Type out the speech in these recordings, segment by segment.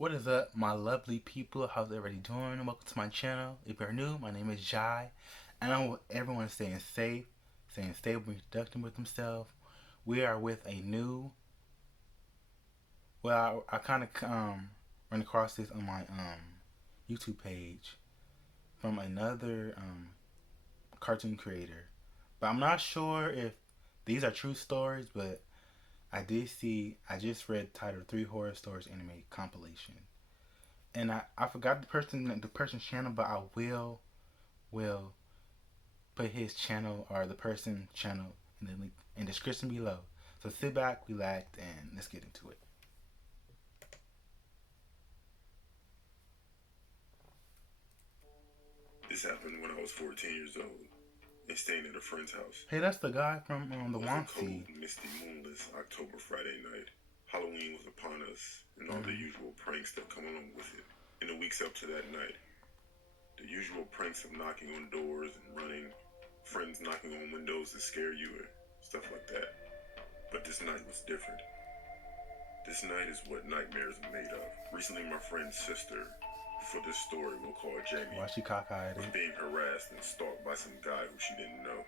What is up, my lovely people? How's everybody doing? Welcome to my channel. If you're new, my name is Jai, and I want everyone staying safe, staying stable, and productive with themselves. We are with a new. Well, I kind of run across this on my YouTube page from another cartoon creator, but I'm not sure if these are true stories. But I did see. I just read the title "Three Horror Stories Anime Compilation." And I forgot the person's channel, but I will put his channel or the person's channel in the link in the description below. So sit back, relax, and let's get into it. This happened when I was 14 years old and staying at a friend's house. Hey, that's the guy from the It was a cold, Wonsi. misty, moonless October Friday night. Halloween was upon us and all the usual pranks that come along with it. In the weeks up to that night, the usual pranks of knocking on doors and running, friends knocking on windows to scare you, or stuff like that. But this night was different. This night is what nightmares are made of. Recently, my friend's sister, for this story we'll call her Jamie, Why she cockeyed was it? being harassed and stalked by some guy who she didn't know.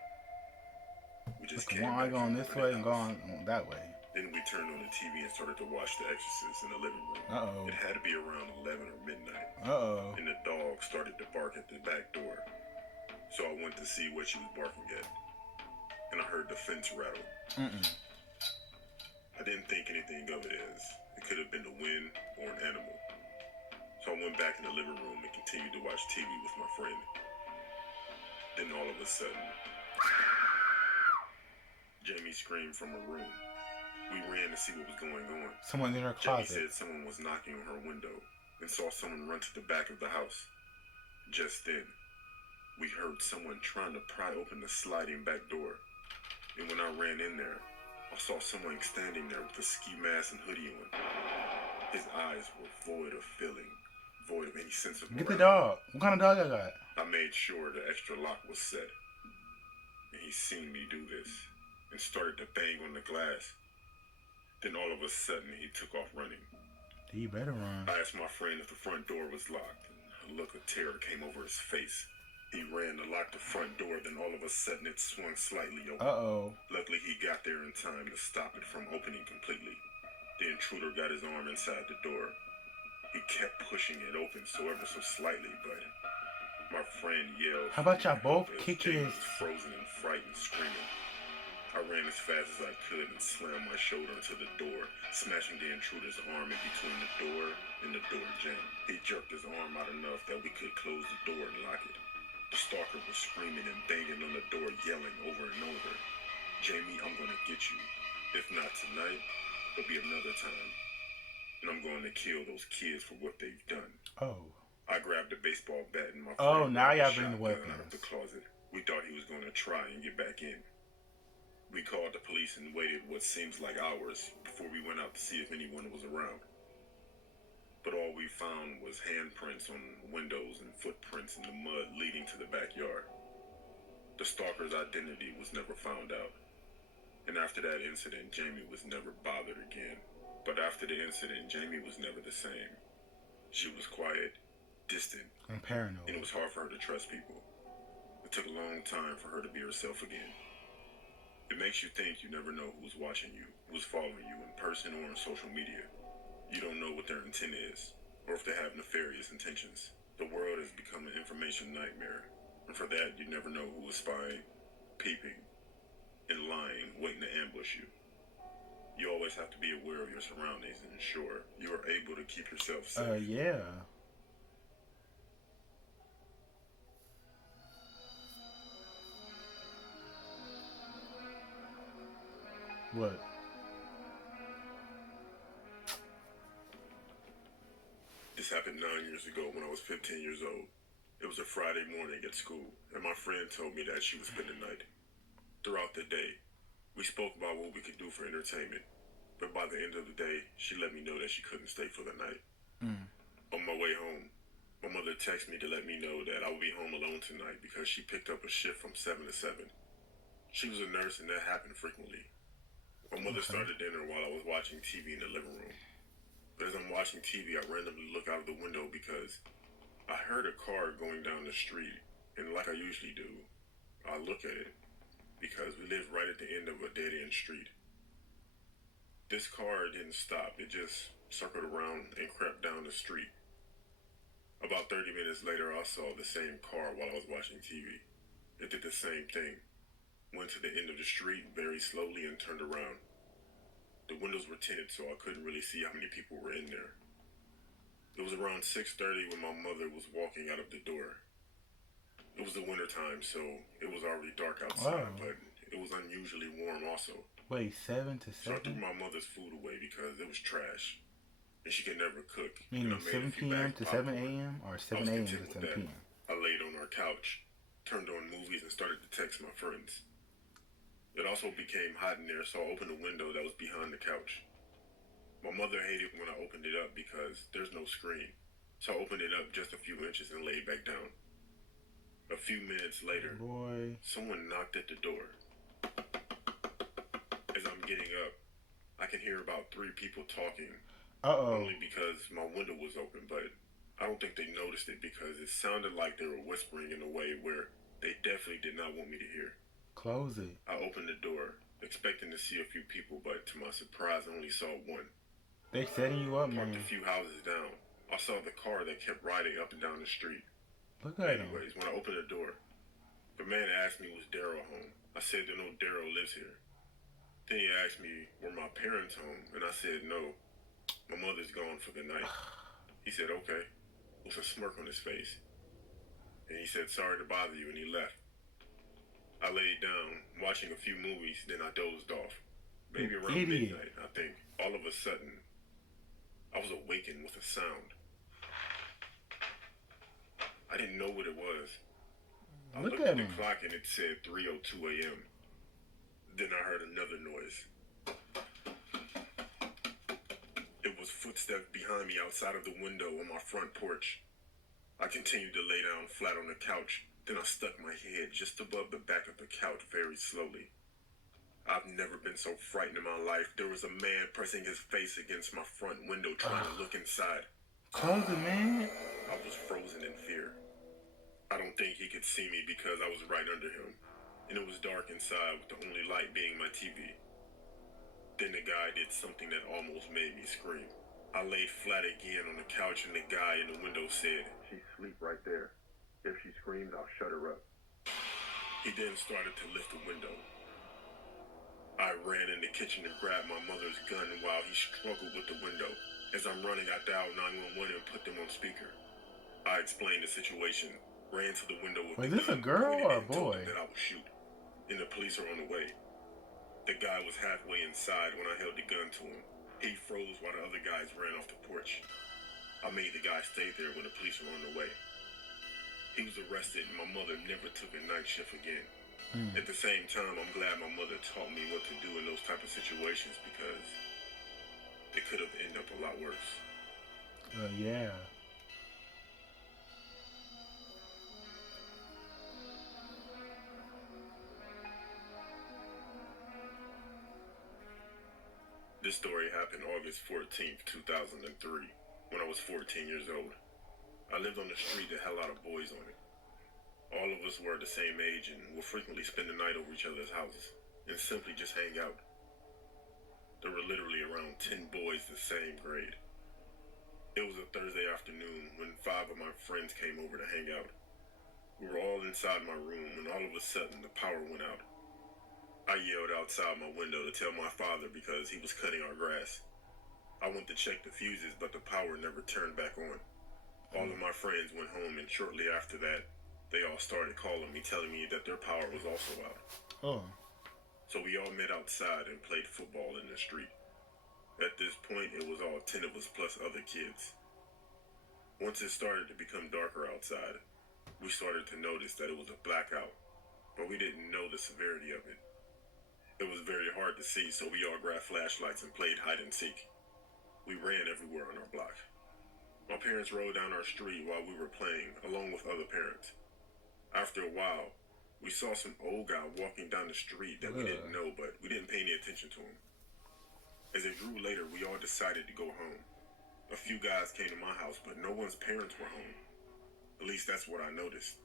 We just Look, came one eye back going from the this way and house. going that way. Then we turned on the TV and started to watch The Exorcist in the living room. Uh oh. It had to be around 11 or midnight, Uh oh. and the dog started to bark at the back door. So I went to see what she was barking at, and I heard the fence rattle. I didn't think anything of it as it could have been the wind or an animal. So I went back in the living room and continued to watch TV with my friend. Then all of a sudden, Jamie screamed from her room. We ran to see what was going on. Someone's in her Jamie closet. said someone was knocking on her window and saw someone run to the back of the house. Just then, we heard someone trying to pry open the sliding back door. And when I ran in there, I saw someone standing there with a ski mask and hoodie on. His eyes were void of feeling, void of any sense of Get the morality. dog. What kind of dog I got? I made sure the extra lock was set. And he seen me do this and started to bang on the glass. Then all of a sudden, he took off running. You better run. I asked my friend if the front door was locked, and a look of terror came over his face. He ran to lock the front door, then all of a sudden it swung slightly open. Uh oh. Luckily, he got there in time to stop it from opening completely. The intruder got his arm inside the door. He kept pushing it open so ever so slightly, but my friend yelled. How about y'all both as kick Jamie his? was frozen and frightened, screaming. I ran as fast as I could and slammed my shoulder into the door, smashing the intruder's arm in between the door and the door jamb. He jerked his arm out enough that we could close the door and lock it. The stalker was screaming and banging on the door, yelling over and over, "Jamie, I'm gonna get you. If not tonight, it'll be another time. And I'm going to kill those kids for what they've done." Oh. I grabbed a baseball bat and my Oh, friend now grabbed y'all bring the a shotgun out of weapons. the closet. We thought he was going to try and get back in. We called the police and waited what seems like hours before we went out to see if anyone was around. But all we found was handprints on windows and footprints in the mud leading to the backyard. The stalker's identity was never found out. And after that incident, Jamie was never bothered again. But after the incident, Jamie was never the same. She was quiet, distant, I'm paranoid. and it was hard for her to trust people. It took a long time for her to be herself again. It makes you think you never know who's watching you, who's following you in person or on social media. You don't know what their intent is, or if they have nefarious intentions. The world has become an information nightmare, and for that you never know who is spying, peeping, and lying, waiting to ambush you. You always have to be aware of your surroundings and ensure you are able to keep yourself safe. Yeah. What? This happened 9 years ago when I was 15 years old. It was a Friday morning at school, and my friend told me that she would spend the night. Throughout the day, we spoke about what we could do for entertainment, but by the end of the day, she let me know that she couldn't stay for the night. On my way home, my mother texted me to let me know that I would be home alone tonight because she picked up a shift from 7 to 7. She was a nurse, and that happened frequently. My mother started dinner while I was watching TV in the living room. But as I'm watching TV, I randomly look out of the window because I heard a car going down the street. And like I usually do, I look at it because we live right at the end of a dead-end street. This car didn't stop. It just circled around and crept down the street. About 30 minutes later, I saw the same car while I was watching TV. It did the same thing. Went to the end of the street very slowly and turned around. The windows were tinted, so I couldn't really see how many people were in there. It was around 6:30 when my mother was walking out of the door. It was the winter time, so it was already dark outside, Wow. but it was unusually warm also. Wait, 7 to So I threw 7? my mother's food away because it was trash, and she could never cook. Meaning And I made 7 a few p.m. bags to of 7 popcorn. a.m. or I 7 was a.m. to content with 7 that. p.m.? I laid on our couch, turned on movies, and started to text my friends. It also became hot in there, so I opened a window that was behind the couch. My mother hated when I opened it up because there's no screen, so I opened it up just a few inches and laid back down. A few minutes later, Boy. someone knocked at the door. As I'm getting up, I can hear about 3 people talking, Uh-oh. only because my window was open, but I don't think they noticed it because it sounded like they were whispering in a way where they definitely did not want me to hear. Close it. I opened the door, expecting to see a few people, but to my surprise, I only saw one. They setting you up, Parked man. a few houses down. I saw the car that kept riding up and down the street. Look at him. Anyways, when I opened the door, the man asked me was Daryl home. I said that no, Daryl lives here. Then he asked me were my parents home, and I said no, my mother's gone for the night. He said okay, with a smirk on his face. And he said sorry to bother you, and he left. I laid down, watching a few movies, then I dozed off. Maybe around idiot. midnight, I think. All of a sudden, I was awakened with a sound. I didn't know what it was. I Look looked at at the him. clock and it said 3:02 a.m. Then I heard another noise. It was footsteps behind me outside of the window on my front porch. I continued to lay down flat on the couch. Then I stuck my head just above the back of the couch very slowly. I've never been so frightened in my life. There was a man pressing his face against my front window trying to look inside. Close it, man. I was frozen in fear. I don't think he could see me because I was right under him, and it was dark inside with the only light being my TV. Then the guy did something that almost made me scream. I laid flat again on the couch and the guy in the window said, "She's asleep right there. If she screams, I'll shut her up." He then started to lift the window. I ran in the kitchen and grabbed my mother's gun while he struggled with the window. As I'm running, I dialed 911 and put them on speaker. I explained the situation, ran to the window with Was the this a gun, girl pointed or it a and told boy? them that I would shoot, and the police are on the way. The guy was halfway inside when I held the gun to him. He froze while the other guys ran off the porch. I made the guy stay there when the police were on the way. He was arrested and my mother never took a night shift again. At the same time, I'm glad my mother taught me what to do in those type of situations because it could have ended up a lot worse. Yeah. This story happened August 14th, 2003, when I was 14 years old. I lived on a street that had a lot of boys on it. All of us were the same age and would frequently spend the night over each other's houses and simply just hang out. There were literally around 10 boys the same grade. It was a Thursday afternoon when 5 of my friends came over to hang out. We were all inside my room when all of a sudden the power went out. I yelled outside my window to tell my father because he was cutting our grass. I went to check the fuses, but the power never turned back on. All of my friends went home, and shortly after that, they all started calling me, telling me that their power was also out. Oh. So we all met outside and played football in the street. At this point, it was all 10 of us plus other kids. Once it started to become darker outside, we started to notice that it was a blackout, but we didn't know the severity of it. It was very hard to see, so we all grabbed flashlights and played hide and seek. We ran everywhere on our block. My parents rode down our street while we were playing, along with other parents. After a while, we saw some old guy walking down the street that we didn't know, but we didn't pay any attention to him. As it grew later, we all decided to go home. A few guys came to my house, but no one's parents were home. At least that's what I noticed.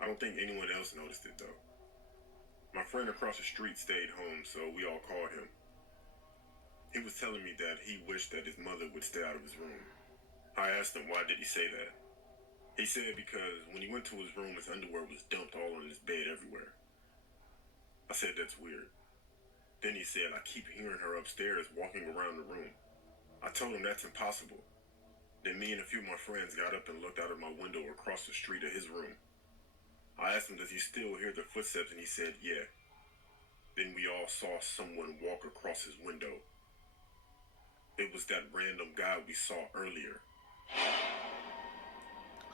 I don't think anyone else noticed it though. My friend across the street stayed home, so we all called him. He was telling me that he wished that his mother would stay out of his room. I asked him why did he say that. He said because when he went to his room, his underwear was dumped all on his bed everywhere. I said that's weird. Then he said I keep hearing her upstairs walking around the room. I told him that's impossible. Then me and a few of my friends got up and looked out of my window across the street of his room. I asked him does he still hear the footsteps, and he said yeah. Then we all saw someone walk across his window. It was that random guy we saw earlier.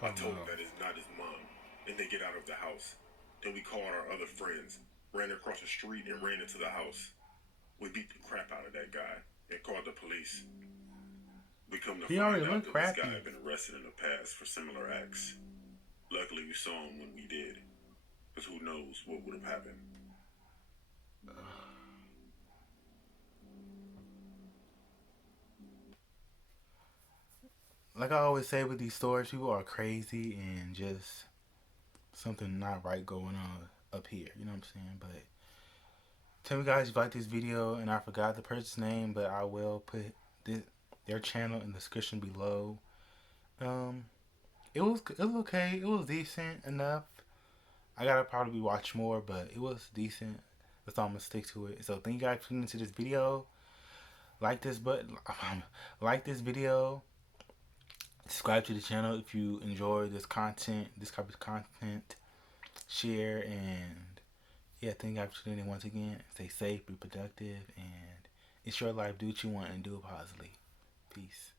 Oh, I told no. him that is not his mom, and they get out of the house. Then we called our other friends, ran across the street, and ran into the house. We beat the crap out of that guy and called the police. We come to He find already out looked that this crappy. guy had been arrested in the past for similar acts. Luckily, we saw him when we did, because who knows what would have happened. Like I always say with these stories, people are crazy and just something not right going on up here. You know what I'm saying? But tell me guys if you like this video, and I forgot the person's name, but I will put this, their channel in the description below. Um, it was okay. It was decent enough. I gotta probably watch more, but it was decent. That's all I'm gonna stick to it. So thank you guys for tuning into this video. Like this button, like this video. Subscribe to the channel if you enjoy this content, this type of content. Share, and yeah, thank you guys for tuning in once again. Stay safe, be productive, and it's your life. Do what you want and do it positively. Peace.